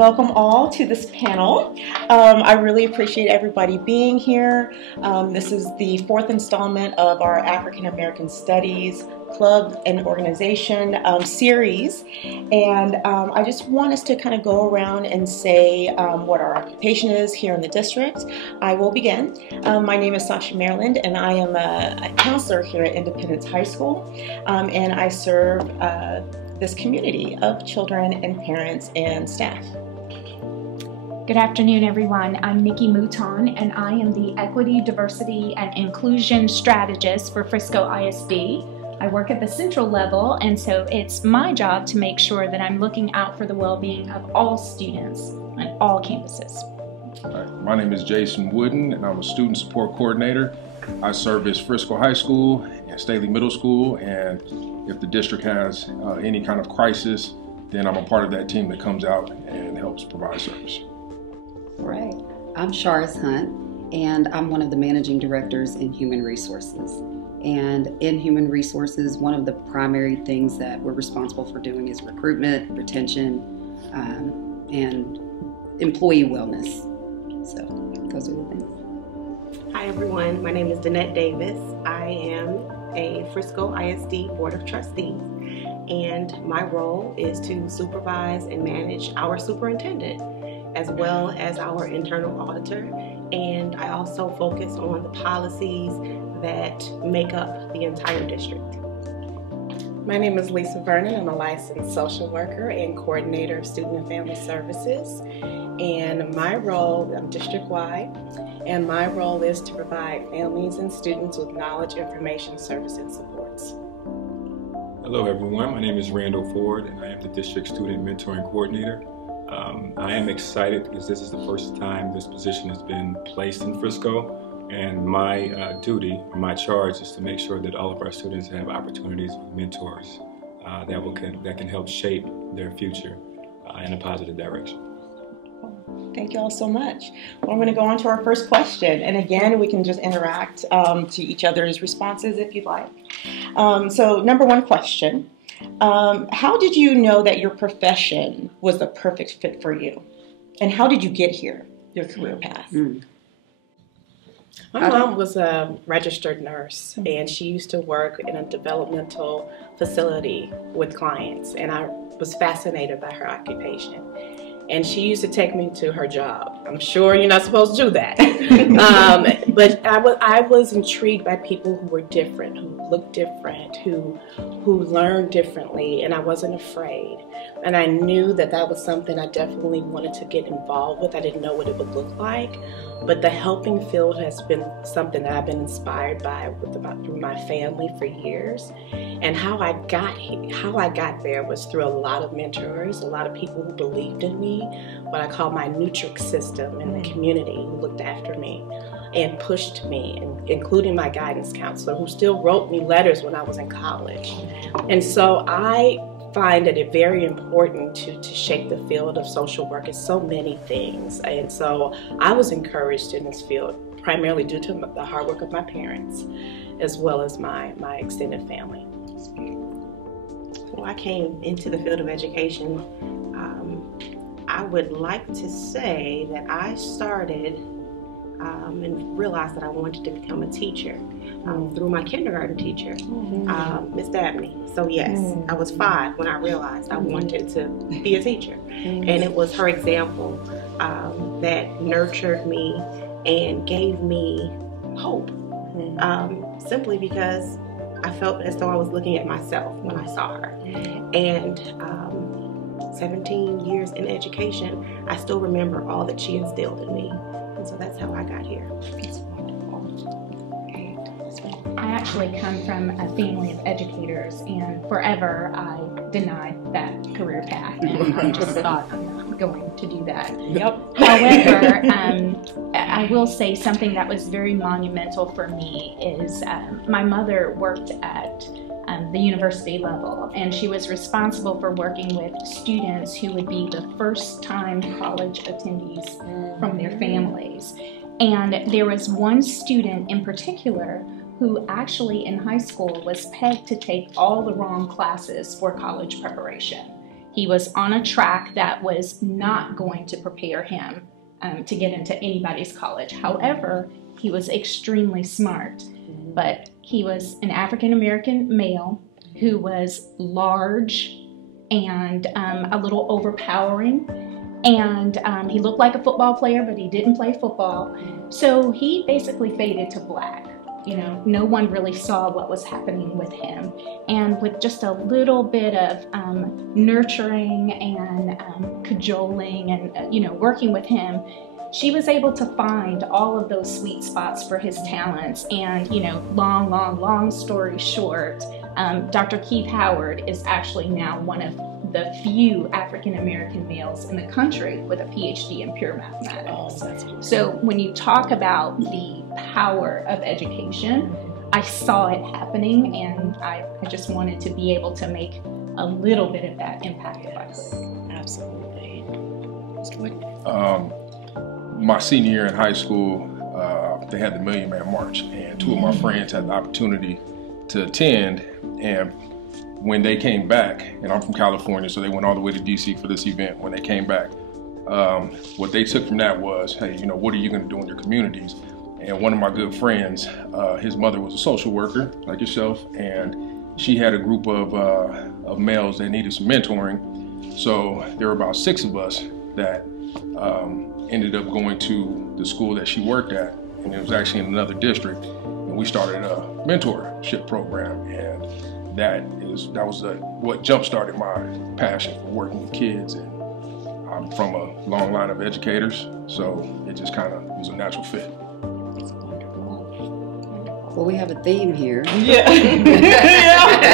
Welcome all to this panel. I really appreciate everybody being here. This is the fourth installment of our African American Studies Club and Organization series. And I just want us to kind of go around and say what our occupation is here in the district. I will begin. My name is Sasha Maryland, and I am a counselor here at Independence High School. And I serve this community of children and parents and staff. Good afternoon, everyone. I'm Nikki Mouton, and I am the Equity, Diversity, and Inclusion Strategist for Frisco ISD. I work at the central level, and so it's my job to make sure that I'm looking out for the well-being of all students on all campuses. Hi, my name is Jason Wooden, and I'm a Student Support Coordinator. I service Frisco High School and Staley Middle School, and if the district has any kind of crisis, then I'm a part of that team that comes out and helps provide service. All right. I'm Charis Hunt, and I'm one of the managing directors in Human Resources. And in Human Resources, one of the primary things that we're responsible for doing is recruitment, retention, and employee wellness. So those are the things. Hi everyone, my name is Danette Davis. I am a Frisco ISD Board of Trustees, and my role is to supervise and manage our superintendent as well as our internal auditor, and I also focus on the policies that make up the entire district. My name is Lisa Vernon. I'm a licensed social worker and coordinator of student and family services, and my role, I'm district-wide, and my role is to provide families and students with knowledge, information, service, and supports. Hello everyone, my name is Randall Ford, and I am the District Student Mentoring Coordinator. I am excited because this is the first time this position has been placed in Frisco, and my duty, or my charge, is to make sure that all of our students have opportunities with mentors that can help shape their future in a positive direction. Thank you all so much. Well, I'm going to go on to our first question. And again, we can just interact to each other's responses if you'd like. So number one question, how did you know that your profession was the perfect fit for you? And how did you get here, your career path? My mom was a registered nurse, and she used to work in a developmental facility with clients, and I was fascinated by her occupation. And she used to take me to her job. I'm sure you're not supposed to do that. But I was intrigued by people who were different, who looked different, who learned differently, and I wasn't afraid. And I knew that that was something I definitely wanted to get involved with. I didn't know what it would look like. But the helping field has been something that I've been inspired by through my family for years. And how I got there was through a lot of mentors, a lot of people who believed in me, what I call my Nutrix system in the community, who looked after me and pushed me, including my guidance counselor, who still wrote me letters when I was in college. And so I find that it's very important to shape the field of social work. It's so many things. And so I was encouraged in this field primarily due to the hard work of my parents as well as my extended family. Before I came into the field of education, I would like to say that I started and realized that I wanted to become a teacher through my kindergarten teacher, Miss Dabney. So yes, I was 5 when I realized I wanted to be a teacher. And it was her example that nurtured me and gave me hope, simply because I felt as though I was looking at myself when I saw her. And 17 years in education, I still remember all that she instilled in me. And so that's how I got here. I actually come from a family of educators, and forever I denied that career path, and I just thought I'm not going to do that. Yep. However, I will say something that was very monumental for me is my mother worked at the university level, and she was responsible for working with students who would be the first-time college attendees from their families. And there was one student in particular who actually in high school was pegged to take all the wrong classes for college preparation. He was on a track that was not going to prepare him to get into anybody's college. However, he was extremely smart, but he was an African American male who was large and a little overpowering, and he looked like a football player, but he didn't play football. So he basically faded to black. You know, no one really saw what was happening with him. And with just a little bit of nurturing and cajoling and, you know, working with him, she was able to find all of those sweet spots for his talents. And, you know, long story short, Dr. Keith Howard is actually now one of the few African American males in the country with a PhD in pure mathematics. So when you talk about the power of education, I saw it happening, and I just wanted to be able to make a little bit of that impact if I could. Absolutely. My senior year in high school, they had the Million Man March, and two of my friends had the opportunity to attend. And when they came back, and I'm from California, so they went all the way to DC for this event. When they came back, what they took from that was, hey, you know, what are you going to do in your communities? And one of my good friends, his mother was a social worker like yourself, and she had a group of males that needed some mentoring. So there were about 6 of us that ended up going to the school that she worked at, and it was actually in another district. And we started a mentorship program, and that was what jump-started my passion for working with kids. And I'm from a long line of educators, so it just kind of was a natural fit. Well, we have a theme here. Yeah.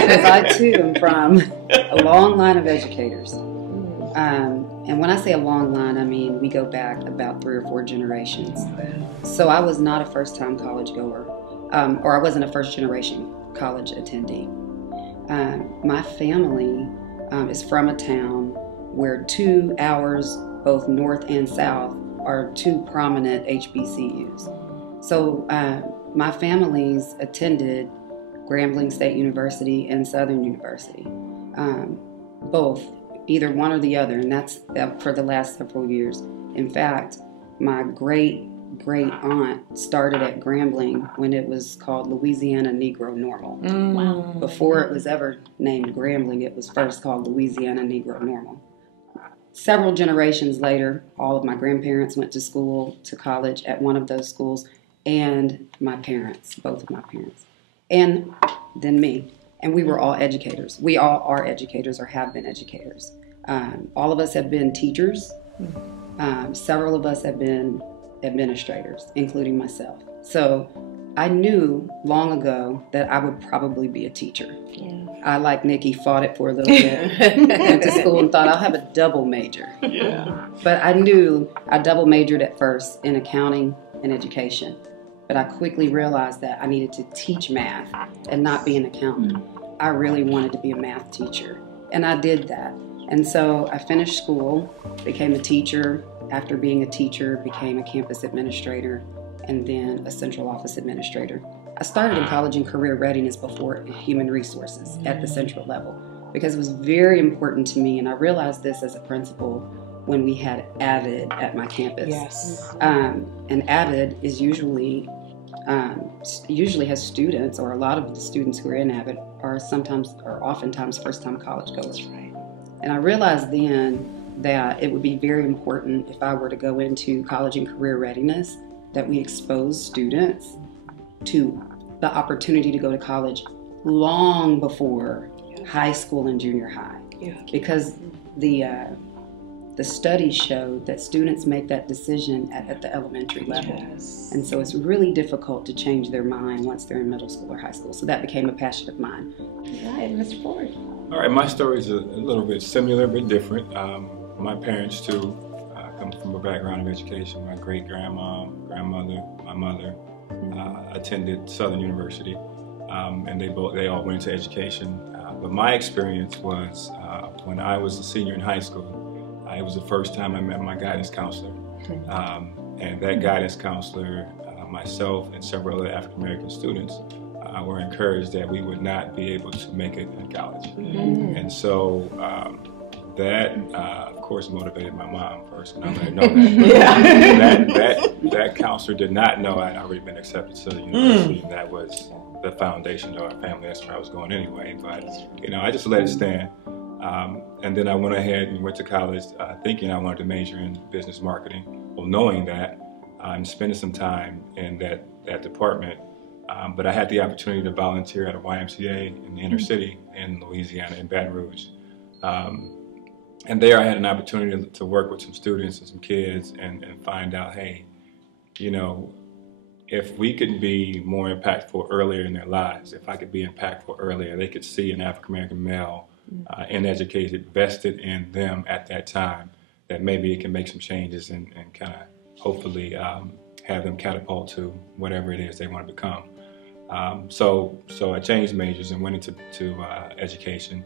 Because I too am from a long line of educators. And when I say a long line, I mean we go back about 3 or 4 generations. So I was not a first-time college goer, or I wasn't a first-generation college attendee. My family is from a town where 2 hours, both north and south, are 2 prominent HBCUs. So my families attended Grambling State University and Southern University, both, either one or the other, and that's for the last several years. In fact, my great aunt started at Grambling when it was called Louisiana Negro Normal. Wow. Before it was ever named Grambling, it was first called Louisiana Negro Normal. Several generations later, all of my grandparents went to college at one of those schools, and my parents, both of my parents, and then me. And we were all educators. We all are educators or have been educators. All of us have been teachers. Several of us have been administrators, including myself. So I knew long ago that I would probably be a teacher. Yeah. I, like Nikki, fought it for a little bit. Went to school and thought I'll have a double major. Yeah. But I knew I double majored at first in accounting and education. But I quickly realized that I needed to teach math and not be an accountant. I really wanted to be a math teacher, and I did that. And so I finished school, became a teacher. After being a teacher, became a campus administrator, and then a central office administrator. I started in college and career readiness before human resources at the central level because it was very important to me, and I realized this as a principal when we had AVID at my campus. Yes. And AVID is usually has students, or a lot of the students who are in AVID are oftentimes first-time college goers. Right. And I realized then that it would be very important if I were to go into college and career readiness that we expose students to the opportunity to go to college long before high school and junior high. Yeah. Because the studies show that students make that decision at the elementary level. Yes. And so it's really difficult to change their mind once they're in middle school or high school. So that became a passion of mine. Right, Mr. Ford. All right, my story is a little bit similar, but different. My parents, too, come from a background of education. My great-grandmother, my mother attended Southern University, and they all went into education. But my experience was when I was a senior in high school. It was the first time I met my guidance counselor. And that guidance counselor, myself and several other African-American students, were encouraged that we would not be able to make it in college. And so that, of course, motivated my mom first, and I'm going to know that. that counselor did not know I'd already been accepted to the university, and that was the foundation of our family. That's where I was going anyway, but, you know, I just let it stand. And then I went ahead and went to college thinking I wanted to major in business marketing, well, knowing that I'm spending some time in that department. But I had the opportunity to volunteer at a YMCA in the inner city in Louisiana, in Baton Rouge. And there I had an opportunity to work with some students and some kids and find out, hey, you know, if we could be more impactful earlier in their lives, if I could be impactful earlier, they could see an African-American male and educated, vested in them at that time, that maybe it can make some changes and kind of hopefully have them catapult to whatever it is they want to become. So I changed majors and went into education.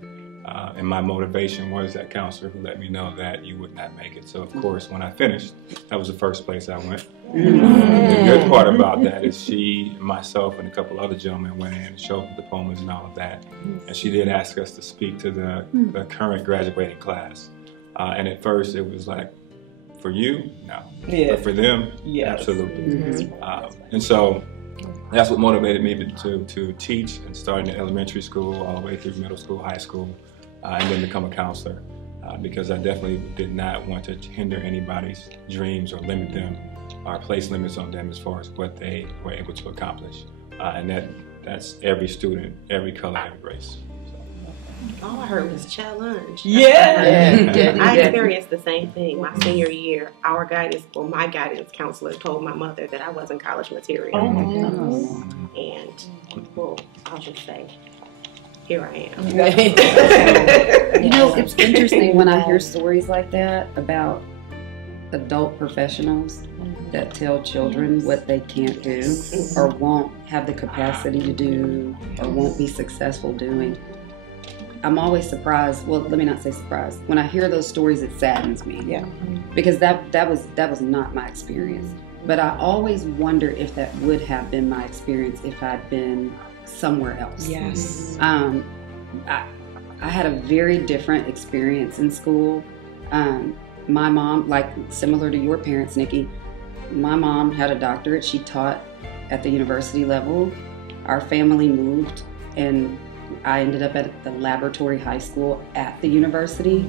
And my motivation was that counselor who let me know that you would not make it. So of course, when I finished, that was the first place I went. The good part about that is she, myself, and a couple other gentlemen went in and showed the diplomas and all of that. And she did ask us to speak to the current graduating class. And at first it was like, for you? No. Yeah. But for them? Yes. Absolutely. And so that's what motivated me to teach, and starting in elementary school all the way through middle school, high school, and then become a counselor, because I definitely did not want to hinder anybody's dreams or limit them or place limits on them as far as what they were able to accomplish. And that's every student, every color, every race. All I heard was challenge. Yeah. I experienced the same thing my senior year. My guidance counselor told my mother that I wasn't college material. Oh my goodness. And, well, I'll just say, here I am. You know, it's interesting when I hear stories like that about adult professionals that tell children what they can't do or won't have the capacity to do or won't be successful doing. I'm always surprised. Well, let me not say surprised. When I hear those stories, it saddens me. Yeah. Because that was not my experience. But I always wonder if that would have been my experience if I'd been somewhere else. Yes. I had a very different experience in school. My mom, like similar to your parents, Nikki, my mom had a doctorate. She taught at the university level. Our family moved, and I ended up at the laboratory high school at the university,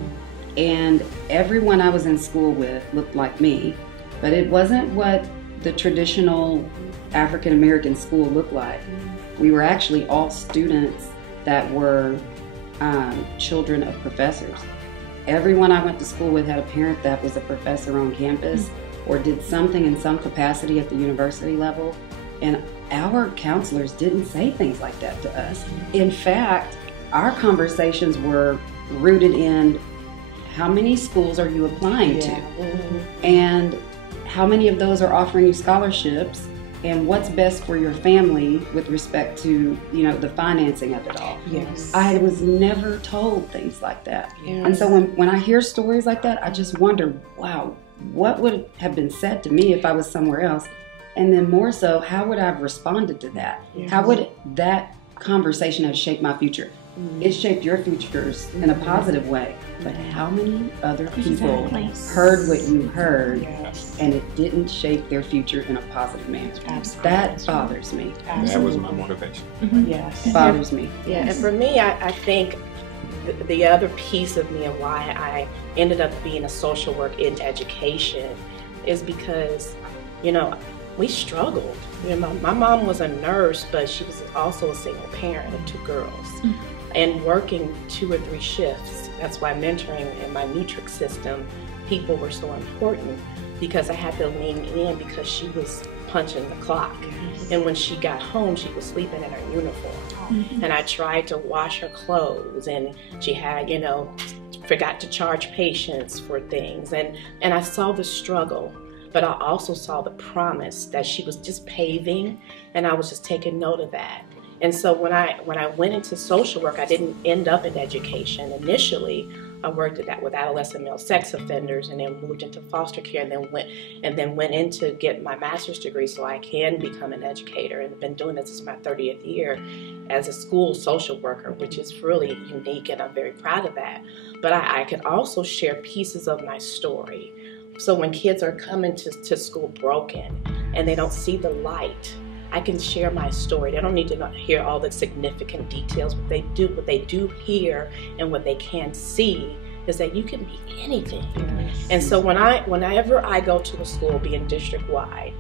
and everyone I was in school with looked like me, but it wasn't what the traditional African American school looked like. We were actually all students that were children of professors. Everyone I went to school with had a parent that was a professor on campus or did something in some capacity at the university level, and our counselors didn't say things like that to us. In fact, our conversations were rooted in how many schools are you applying to? And how many of those are offering you scholarships? And what's best for your family with respect to, you know, the financing of it all? Yes. I was never told things like that. Yes. And so when I hear stories like that, I just wonder, wow, what would have been said to me if I was somewhere else? And then more so, how would I have responded to that? Yes. How would that conversation have shaped my future? It shaped your futures in a positive way, but how many other people heard what you heard and it didn't shape their future in a positive manner? Absolutely. That bothers me. That was my motivation. Yes. It bothers me. Yeah, and for me, I think the other piece of me and why I ended up being a social work in education is because, you know, we struggled. You know, my mom was a nurse, but she was also a single parent of 2 girls. And working 2 or 3 shifts. That's why mentoring in my matrix system, people were so important, because I had to lean in because she was punching the clock. And when she got home, she was sleeping in her uniform. And I tried to wash her clothes, and she had, you know, forgot to charge patients for things. And I saw the struggle, but I also saw the promise that she was just paving, and I was just taking note of that. And so when I went into social work, I didn't end up in education initially, I worked at that with adolescent male sex offenders, and then moved into foster care, and then went in to get my master's degree so I can become an educator. And I've been doing this since my 30th year as a school social worker, which is really unique, and I'm very proud of that. But I could also share pieces of my story. So when kids are coming to school broken and they don't see the light, I can share my story. They don't need to hear all the significant details. What they do hear and what they can see is that you can be anything. Yes. And so whenever I go to a school, being district-wide,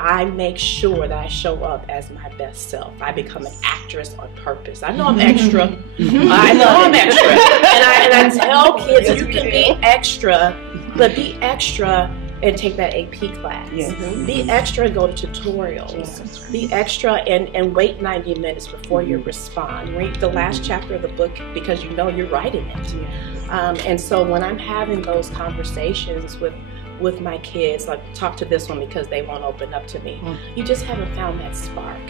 I make sure that I show up as my best self. I become an actress on purpose. I know I'm extra. I know I'm extra. And I tell kids, you can be extra, but be extra and take that AP class. Yes. Be extra and go to tutorials. Yes. Be extra and wait 90 minutes before you respond. Read the last chapter of the book because you know you're writing it. Yes. And so when I'm having those conversations with my kids, like talk to this one because they won't open up to me. You just haven't found that spark.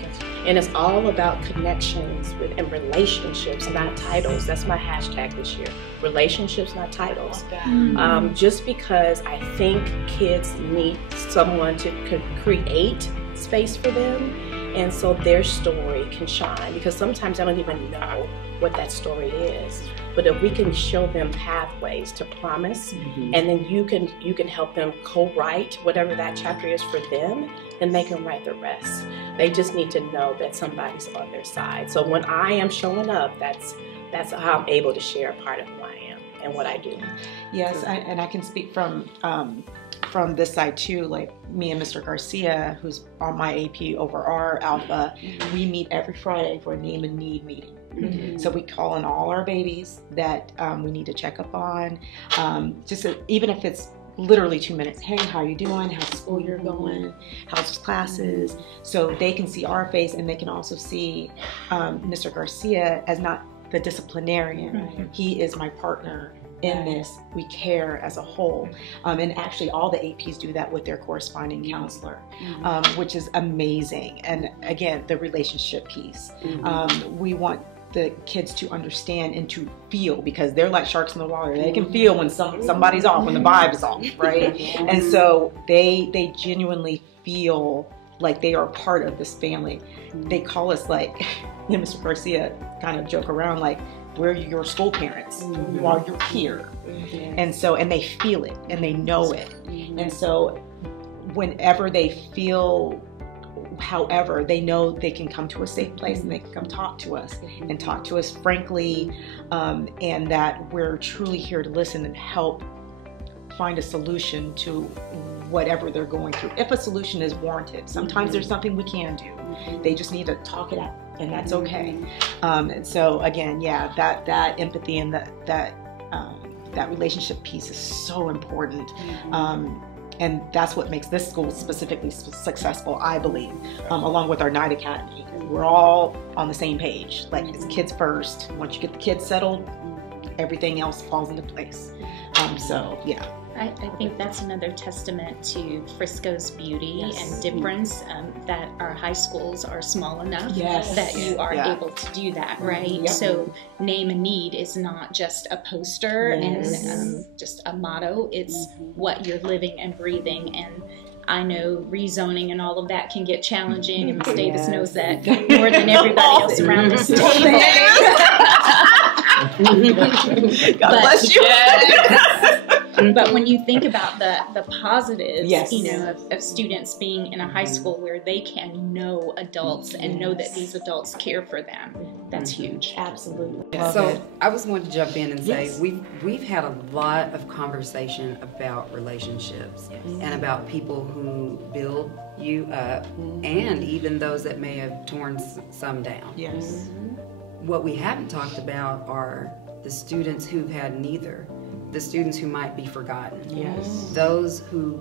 And it's all about connections and relationships, not titles. That's my hashtag this year. Relationships, not titles. Just because I think kids need someone to create space for them, and so their story can shine. Because sometimes I don't even know what that story is. But if we can show them pathways to promise, and then you can help them co-write whatever that chapter is for them, then they can write the rest. They just need to know that somebody's on their side. So when I am showing up, that's how I'm able to share a part of who I am and what I do. Yes, and I can speak from this side too. Like me and Mr. Garcia, who's on my AP over our Alpha, we meet every Friday for a name and need meeting. So we call in all our babies that we need to check up on, even if it's literally 2 minutes. Hey, how you doing? How's school year going? How's classes? So they can see our face, and they can also see Mr. Garcia as not the disciplinarian. He is my partner in this. We care as a whole, and actually all the APs do that with their corresponding counselor, which is amazing. And again, the relationship piece. We want the kids to understand and to feel, because they're like sharks in the water. They can feel when somebody's off, when the vibe is off, right? And so they genuinely feel like they are part of this family. They call us, like, Mr. Garcia kind of joke around, like, we're your school parents while you're here. And so, and they feel it and they know it. And so whenever they feel however, they know they can come to a safe place and they can come talk to us and talk to us frankly, and that we're truly here to listen and help find a solution to whatever they're going through, if a solution is warranted. Sometimes there's something we can do. They just need to talk it out, and that's okay. And so again, yeah, that empathy and that relationship piece is so important. And that's what makes this school specifically successful, I believe, along with our Night Academy. We're all on the same page. Like, it's kids first. Once you get the kids settled, everything else falls into place. So, yeah. I think that's another testament to Frisco's beauty and difference, that our high schools are small enough that you are able to do that, right? So name a need is not just a poster and just a motto. It's what you're living and breathing. And I know rezoning and all of that can get challenging, and Ms. Davis knows that more than everybody else around this table. God bless you. But when you think about the positives, you know, of students being in a high school where they can know adults and know that these adults care for them, that's huge. Absolutely. So I was going to jump in and say we've had a lot of conversation about relationships and about people who build you up, and even those that may have torn some down. Yes. What we haven't talked about are the students who've had neither. The students who might be forgotten. Yes. Those who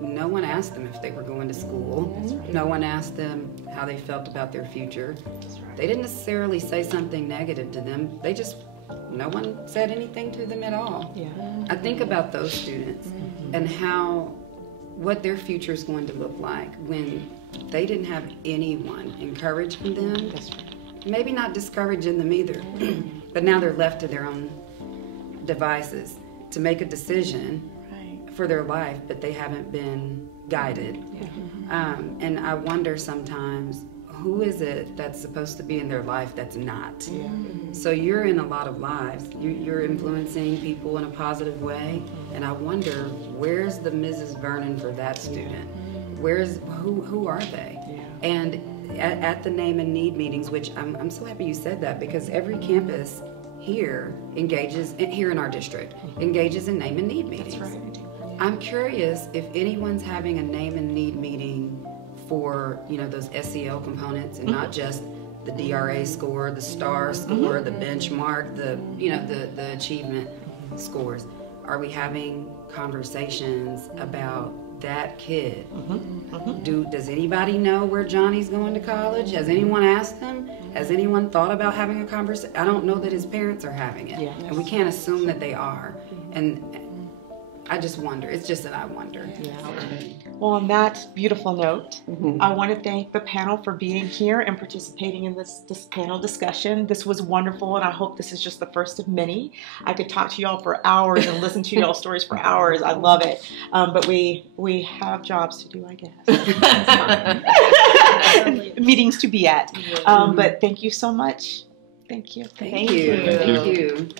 no one asked them if they were going to school. No one asked them how they felt about their future. They didn't necessarily say something negative to them. No one said anything to them at all. I think about those students and what their future is going to look like when they didn't have anyone encouraging them. Maybe not discouraging them either, but now they're left to their own devices to make a decision for their life, but they haven't been guided. And I wonder sometimes, who is it that's supposed to be in their life that's not? So you're in a lot of lives. You're influencing people in a positive way, and I wonder, where's the Mrs. Vernon for that student? Who are they? And at the name and need meetings, which I'm so happy you said that, because every campus here here in our district, engages in name and need meetings. That's right. I'm curious if anyone's having a name and need meeting for, those SEL components, and not just the DRA score, the STAR score, the benchmark, the achievement scores. Are we having conversations about that kid? Does anybody know where Johnny's going to college? Has anyone asked him? Has anyone thought about having a conversation? I don't know that his parents are having it, and we can't assume that they are. And I just wonder. It's just that I wonder. Well, on that beautiful note, I want to thank the panel for being here and participating in this panel discussion. This was wonderful, and I hope this is just the first of many. I could talk to y'all for hours and listen to y'all stories for hours. I love it. But we have jobs to do, I guess. Meetings to be at. But thank you so much. Thank you. Thank you.